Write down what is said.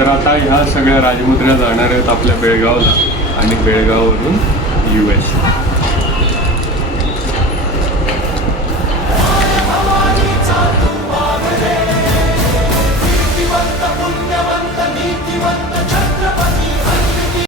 तर आता ह्या सगळ्या राजमुद्रा जाणार आहेत आपल्या बेळगावला आणि बेळगाववरून US.